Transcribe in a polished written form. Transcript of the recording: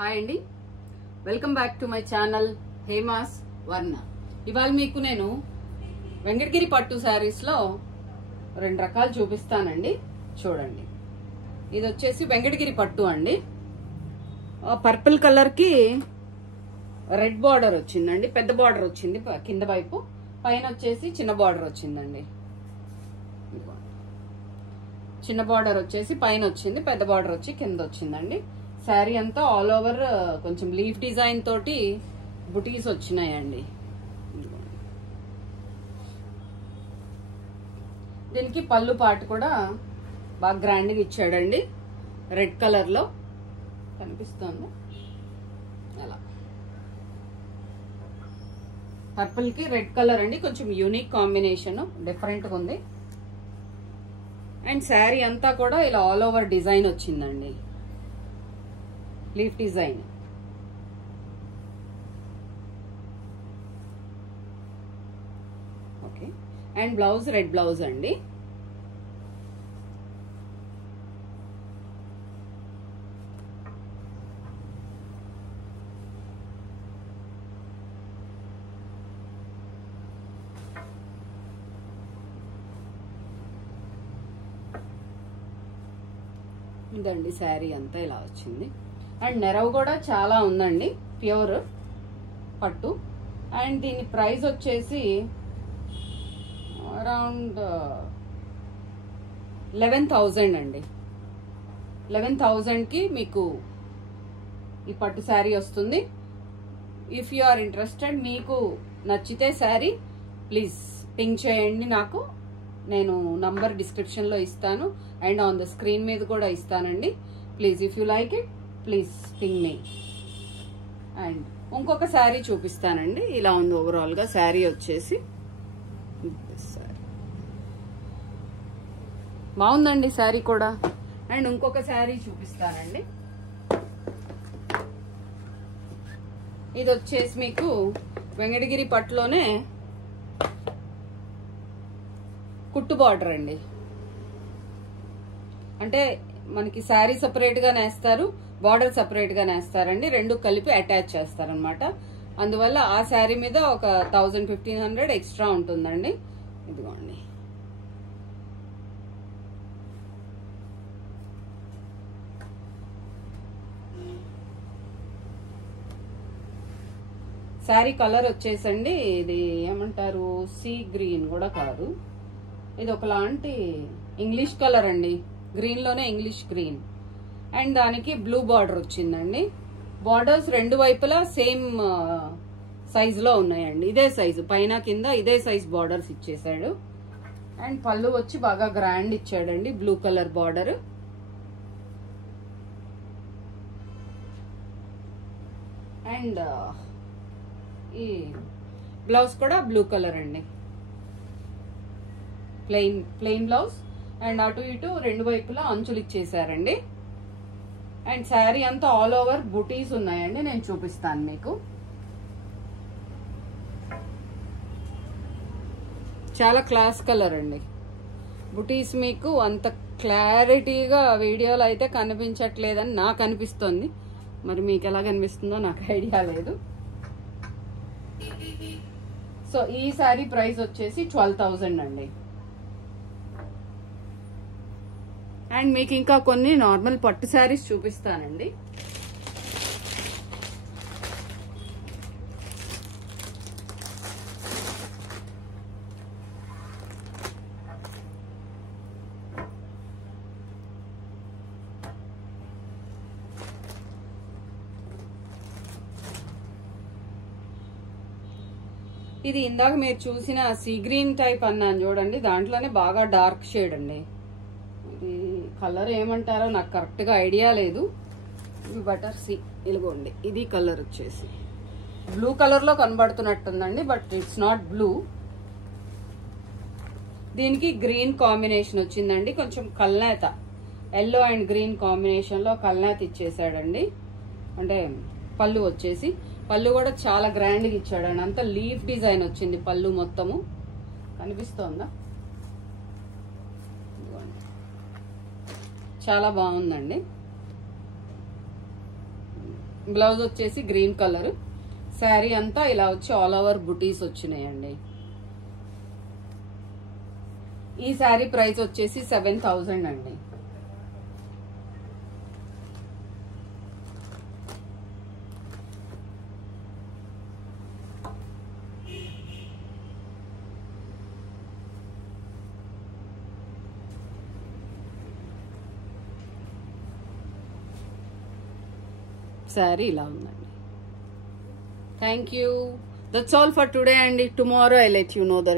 Hi అండి, welcome back to my channel Hema's వర్ణ. ఇవాళ మీకు నేను వెంకటగిరి పట్టు శారీస్ లో రెండు రకాలు చూపిస్తానండి. చూడండి, ఇది వచ్చేసి వెంకటగిరి పట్టు అండి. పర్పుల్ కలర్ కి రెడ్ బార్డర్ వచ్చిందండి, పెద్ద బార్డర్ వచ్చింది కింద వైపు, పైన వచ్చేసి చిన్న బార్డర్ వచ్చిందండి. చిన్న బార్డర్ వచ్చేసి పైన వచ్చింది, పెద్ద బార్డర్ వచ్చి కింద వచ్చిందండి. శారీ అంతా ఆల్ ఓవర్ కొంచెం లీఫ్ డిజైన్ తోటి బుటీస్ వచ్చినాయండి. దీనికి పళ్ళు పాటు కూడా బాగా గ్రాండ్ గా ఇచ్చాడండి. రెడ్ కలర్ లో కనిపిస్తుంది. అలా పర్పుల్ కి రెడ్ కలర్ అండి, కొంచెం యూనిక్ కాంబినేషన్, డిఫరెంట్ గా ఉంది. అండ్ శారీ అంతా కూడా ఇలా ఆల్ ఓవర్ డిజైన్ వచ్చిందండి, leaf design. Okay, and blouse red blouse అండి. ఇదండి శారీ అంతా ఇలా వచ్చింది. అండ్ నెరవ్ కూడా చాలా ఉందండి, ప్యూర్ పట్టు. అండ్ దీని ప్రైస్ వచ్చేసి అరౌండ్ 11,000 అండి. 11,000 కి మీకు ఈ పట్టు శారీ వస్తుంది. ఇఫ్ యు ఆర్ ఇంట్రెస్టెడ్, మీకు నచ్చితే శారీ ప్లీజ్ పింక్ చేయండి నాకు. నేను నంబర్ డిస్క్రిప్షన్ లో ఇస్తాను అండ్ ఆన్ ద స్క్రీన్ మీద కూడా ఇస్తానండి. Please if you like it please ping me. And ఇంకొక శారీ చూపిస్తానండి. ఇలా ఉంది ఓవరాల్ గా శారీ వచ్చేసి. బాగుందండి శారీ కూడా. అండ్ ఇంకొక శారీ చూపిస్తానండి. ఇది వచ్చేసి మీకు వెంకటగిరి పట్టులోనే కుట్టు బార్డర్ అండి. అంటే మనకి శారీ సపరేట్ గా నేస్తారు, బార్డర్ సపరేట్ గా నేస్తారండి. రెండు కలిపి అటాచ్ చేస్తారనమాట. అందువల్ల ఆ శారీ మీద ఒక 1,000-1,500 ఎక్స్ట్రా ఉంటుందండి. ఇదిగోండి, శారీ కలర్ వచ్చేసండి ఇది ఏమంటారు, సీ గ్రీన్ కూడా కాదు, ఇది ఒకలాంటి ఇంగ్లీష్ కలర్ అండి. గ్రీన్ లోనే ఇంగ్లీష్ గ్రీన్. అండ్ దానికి బ్లూ బార్డర్ వచ్చిందండి. బార్డర్స్ రెండు వైపులా సేమ్ సైజ్ లో ఉన్నాయండి, ఇదే సైజు, పైన కింద ఇదే సైజ్ బార్డర్స్ ఇచ్చేసాడు. అండ్ పళ్ళు వచ్చి బాగా గ్రాండ్ ఇచ్చాడండి, బ్లూ కలర్ బార్డర్. అండ్ ఈ బ్లౌజ్ కూడా బ్లూ కలర్ అండి, ప్లెయిన్ బ్లౌజ్. అండ్ అటు ఇటు రెండు వైపులా అంచులు ఇచ్చేసారండి. అండ్ శారీ అంతా ఆల్ ఓవర్ బుటీస్ ఉన్నాయండి, నేను చూపిస్తాను మీకు. చాలా క్లాస్ కలర్ అండి. బుటీస్ మీకు అంత క్లారిటీగా వీడియోలో అయితే కనిపించట్లేదని నాకు అనిపిస్తుంది. మరి మీకు ఎలా కనిపిస్తుందో నాకు ఐడియా లేదు. సో ఈ శారీ ప్రైస్ వచ్చేసి 12,000 అండి. అండ్ మీకు ఇంకా కొన్ని నార్మల్ పట్టు శారీస్ చూపిస్తానండి. ఇది ఇందాక మీరు చూసిన సీ గ్రీన్ టైప్ అన్నాను చూడండి, దాంట్లోనే బాగా డార్క్ షేడ్ అండి. ఇది కలర్ ఏమంటారో నాకు కరెక్ట్ గా ఐడియా లేదు. ఇది బటర్ సీ, ఇదిగోండి, ఇది కలర్ వచ్చేసి బ్లూ కలర్ లో కనబడుతున్నట్టుందండి, బట్ ఇట్స్ నాట్ బ్లూ. దీనికి గ్రీన్ కాంబినేషన్ వచ్చిందండి, కొంచెం కల్నేత, ఎల్లో అండ్ గ్రీన్ కాంబినేషన్ లో కల్నేత ఇచ్చేసాడండి. అంటే పళ్ళు వచ్చేసి, పళ్ళు కూడా చాలా గ్రాండ్ గా ఇచ్చాడండి. అంతా లీఫ్ డిజైన్ వచ్చింది పళ్ళు మొత్తము. కనిపిస్తోందా? చాలా బాగుందండి. బ్లౌజ్ వచ్చేసి గ్రీన్ కలర్. శారీ అంతా ఇలా వచ్చి ఆల్ ఓవర్ బుటీస్ వచ్చినాయండి. ఈ శారీ ప్రైస్ వచ్చేసి 7000 అండి. శారీ ఇలా ఉందండి. Thank you. That's all for today అండి. Tomorrow I let you know the